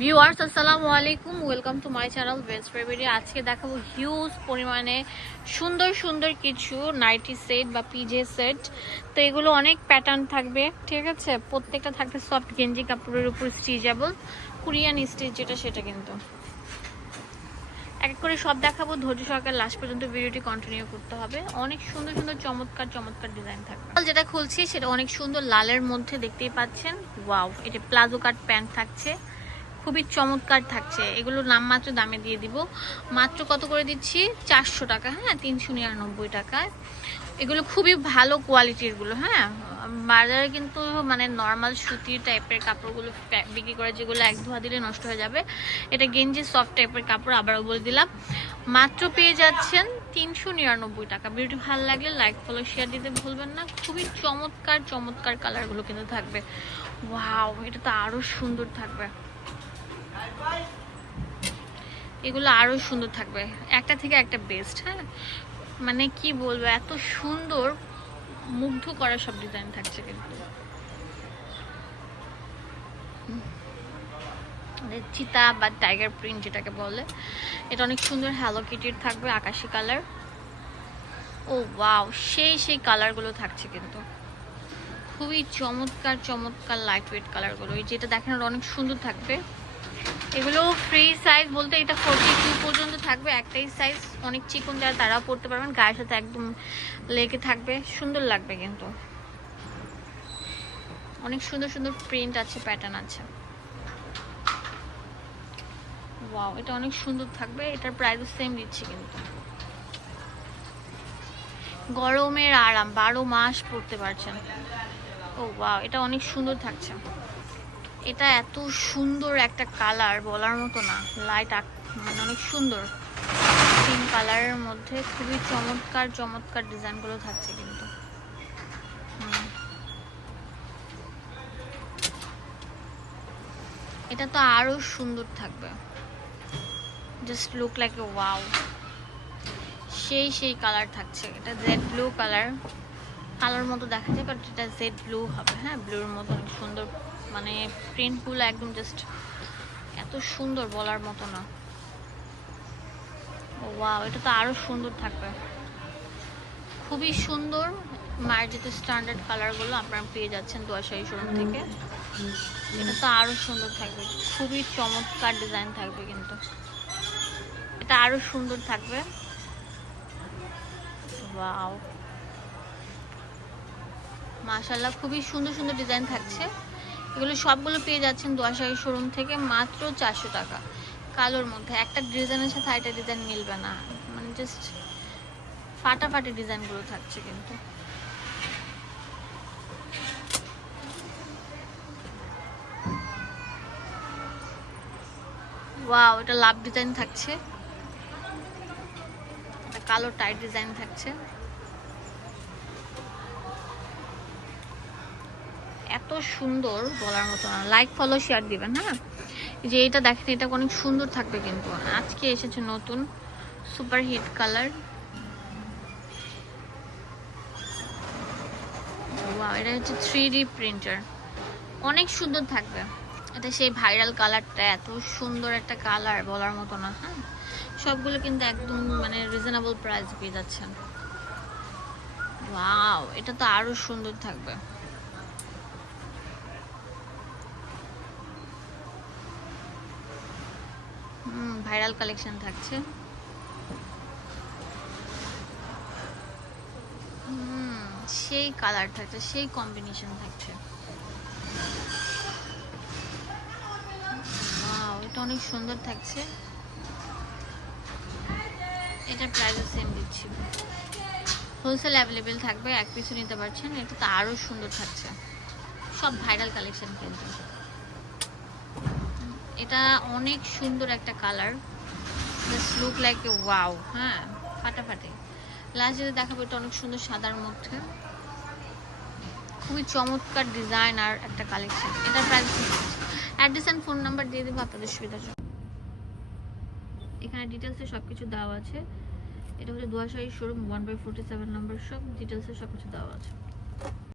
Viewers, আসসালামু আলাইকুম। Welcome to my channel west February আজকে দেখাবো হিউজ পরিমাণে সুন্দর সুন্দর কিছু নাইটি সেট বা পিজে সেট তো এগুলো অনেক প্যাটার্ন থাকবে, ঠিক আছে? প্রত্যেকটা থাকবে সফট গেঞ্জি কাপড়ের উপর স্টিচেবল কোরিয়ান স্টিচ যেটা, সেটা কিন্তু। এক এক করে সব দেখাবো, ধৈর্য সহকারে লাস্ট পর্যন্ত ভিডিওটি কন্টিনিউ করতে হবে। অনেক সুন্দর সুন্দর, চমৎকার চমৎকার ডিজাইন থাকবে। যেটা খুলছি, সেটা অনেক সুন্দর লালের মধ্যে দেখতেই পাচ্ছেন। ওয়াও এটা প্লাজো কাট প্যান্ট থাকছে। খুবই চমৎকার থাকছে। এগুলো নামমাত্র দামে দিয়ে দিব। মাত্র কত করে দিচ্ছি? চারশো টাকা হ্যাঁ তিনশো নিরানব্বই টাকায় এগুলো খুবই ভালো কোয়ালিটিরগুলো হ্যাঁ। বাজারে কিন্তু মানে নর্মাল সুতির টাইপের কাপড়গুলো বিক্রি করে যেগুলো এক ধোয়া দিলে নষ্ট হয়ে যাবে। এটা গেঞ্জি সফট টাইপের কাপড় আবারও বলে দিলাম। মাত্র পেয়ে যাচ্ছেন তিনশো নিরানব্বই টাকা। ভিডিওটি ভালো লাগলে লাইক ফলো শেয়ার দিতে ভুলবেন না। খুবই চমৎকার চমৎকার কালারগুলো কিন্তু থাকবে। ওয়াও এটা তো আরও সুন্দর থাকবে। এগুলো আরও সুন্দর থাকবে। একটা থেকে একটা বেস্ট হ্যাঁ? মানে কি বলব, এত সুন্দর, মুগ্ধ করা সব ডিজাইন থাকছে কিন্তু। চিতা বা টাইগার প্রিন্ট যেটাকে বলে, এটা অনেক সুন্দর হ্যালো কিটির থাকবে, আকাশি কালার ও ওয়াও সেই সেই কালারগুলো থাকছে কিন্তু। খুবই চমৎকার চমৎকার লাইট ওয়েট কালারগুলো এই যেটা দেখেন ওটা অনেক সুন্দর থাকবে। এগুলো ফ্রি সাইজ বলতে এটা ফোরটি টু পর্যন্ত থাকবে। একটাই সাইজ অনেক চিকন যারা তারাও পড়তে পারবেন। গায়ের সাথে একদম লেগে থাকবে। সুন্দর লাগবে কিন্তু। অনেক সুন্দর সুন্দর প্রিন্ট আছে প্যাটার্ন আছে। ওয়াও এটা অনেক সুন্দর থাকবে। এটার প্রাইস সেম দিচ্ছি কিন্তু। গরমের আরাম, বারো মাস পড়তে পারছেন। ও ওয়াও এটা অনেক সুন্দর থাকছে। এটা এত সুন্দর একটা কালার বলার মতো না। লাইট মানে অনেক সুন্দর। পিঙ্ক কালারের মধ্যে খুবই চমৎকার চমৎকার ডিজাইনগুলো থাকছে কিন্তু। এটা তো আরও সুন্দর থাকবে। Just look like a wow সেই সেই কালার থাকছে। এটা জেড ব্লু কালার কালার মতো দেখা যায় বাট এটা জেড ব্লু হবে। হ্যাঁ ব্লুর মতো অনেক সুন্দর মানে প্রিন্টগুলো একদম জাস্ট এত সুন্দর বলার মতো না। ওয়াও এটা তো আরও সুন্দর থাকবে। খুবই সুন্দর মার্জিত স্ট্যান্ডার্ড কালারগুলো আপনারা পেয়ে যাচ্ছেন দোয়াশাহী শোরুম থেকে। এটা তো আরও সুন্দর থাকবে খুবই চমৎকার ডিজাইন থাকবে কিন্তু। এটা আরও সুন্দর থাকবে। ওয়াও মাশাল্লাহ খুবই সুন্দর সুন্দর ডিজাইন থাকছে। এগুলো সবগুলো পেয়ে যাচ্ছেন দোয়াশাহী শোরুম থেকে মাত্র চারশো টাকা। কালোর মধ্যে একটা ডিজাইনের সাথে আরেকটা ডিজাইন মিলবে না। মানে জাস্ট ফাটাফাটি ডিজাইনগুলো থাকছে কিন্তু। ওয়াও, এটা লাভ ডিজাইন থাকছে। কালো টাইট ডিজাইন থাকছে। এত সুন্দর বলার মতো না। লাইক ফলো শেয়ার দিবেন হ্যাঁ? যে এটা দেখেন, এটা অনেক সুন্দর থাকবে কিন্তু। আজকে এসেছে নতুন সুপার হিট কালার এটা হচ্ছে থ্রি প্রিন্টার অনেক সুন্দর থাকবে। এটা সেই ভাইরাল কালারটা এত সুন্দর একটা কালার বলার মতো না হ্যাঁ? সবগুলো কিন্তু একদম মানে রিজনেবল প্রাইস পেয়ে যাচ্ছেন। ওয়াও এটা তো আরও সুন্দর থাকবে। ভাইরাল কালেকশন থাকছে। সেই কালার থাকছে, সেই কম্বিনেশন থাকছে। এটা অনেক সুন্দর থাকছে। এটার প্রাইসও সেম দিচ্ছি। হোলসেল অ্যাভেলেবেল থাকবে, এক পিছু নিতে পারছেন এটা তো আরও সুন্দর থাকছে। সব ভাইরাল কালেকশন কিন্তু। এটা অনেক সুন্দর একটা colour just look like a wow হ্যাঁ ফাটাফাটি। লাস্ট যেটা দেখাবো, এটা অনেক সুন্দর সাদার মধ্যে। খুবই চমৎকার ডিজাইন আর একটা কালেকশন এটা price address and phone number দিয়ে দেবো আপনাদের সুবিধার জন্য। এখানে ডিটেলসে সব কিছু দেওয়া আছে। এটা হচ্ছে দুয়াশাহী showroom one by forty seven number সব ডিটেলসে সব কিছু দেওয়া আছে।